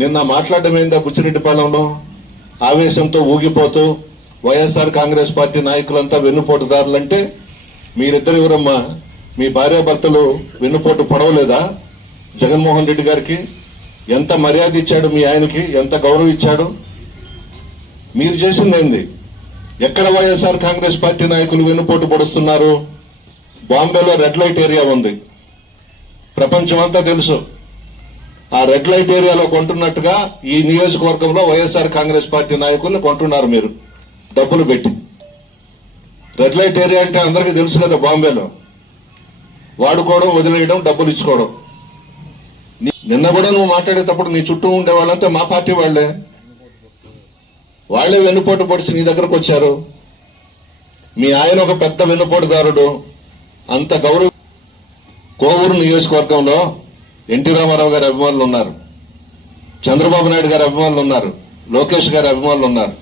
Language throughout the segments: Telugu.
నిన్న మాట్లాడడం ఏందా బుచ్చిరెడ్డిపాలెంలో ఆవేశంతో ఊగిపోతూ వైఎస్ఆర్ కాంగ్రెస్ పార్టీ నాయకులంతా వెన్నుపోటుదారులంటే మీరిద్దరు ఎవరమ్మా? మీ భార్యాభర్తలు వెన్నుపోటు పడవలేదా? జగన్మోహన్ రెడ్డి గారికి ఎంత మర్యాద ఇచ్చాడు, మీ ఆయనకి ఎంత గౌరవం ఇచ్చాడు? మీరు చేసిందేంది? ఎక్కడ వైఎస్ఆర్ కాంగ్రెస్ పార్టీ నాయకులు వెన్నుపోటు పడుస్తున్నారు? బాంబేలో రెడ్ లైట్ ఏరియా ఉంది, ప్రపంచమంతా తెలుసు. ఆ రెడ్ లైట్ ఏరియాలో కొంటున్నట్టుగా ఈ నియోజకవర్గంలో వైఎస్ఆర్ కాంగ్రెస్ పార్టీ నాయకుల్ని కొంటున్నారు మీరు డబ్బులు పెట్టి. రెడ్ లైట్ ఏరియా అంటే అందరికీ తెలుసు కదా, బాంబేలో వాడుకోవడం, వదిలేయడం, డబ్బులు ఇచ్చుకోవడం. నిన్న కూడా నువ్వు మాట్లాడేటప్పుడు నీ చుట్టూ ఉండే వాళ్ళంతా మా పార్టీ వాళ్లే వెన్నుపోటు పొడిచి నీ దగ్గరకు వచ్చారు. మీ ఆయన ఒక పెద్ద వెన్నుపోటుదారుడు. అంత గౌరవ కోవూరు నియోజకవర్గంలో ఎన్టీ రామారావు గారి అభిమానులు ఉన్నారు, చంద్రబాబు నాయుడు గారి అభిమానులు ఉన్నారు, లోకేష్ గారి అభిమానులు ఉన్నారు.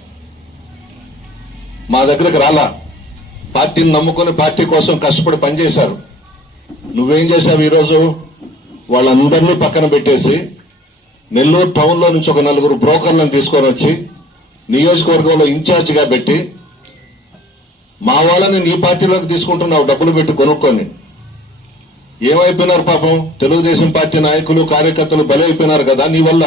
మా దగ్గరకు రాలా, పార్టీని నమ్ముకుని పార్టీ కోసం కష్టపడి పనిచేశారు. నువ్వేం చేశావు? ఈరోజు వాళ్ళందరినీ పక్కన పెట్టేసి నెల్లూరు టౌన్లో నుంచి ఒక 4 బ్రోకర్లను తీసుకొని వచ్చి నియోజకవర్గంలో ఇన్ఛార్జిగా పెట్టి మా వాళ్ళని నీ పార్టీలోకి తీసుకుంటున్నావు డబ్బులు పెట్టి కొనుక్కొని. ఏమైపోయినారు పాపం? తెలుగుదేశం పార్టీ నాయకులు, కార్యకర్తలు బలైపోయినారు కదా నీ వల్ల.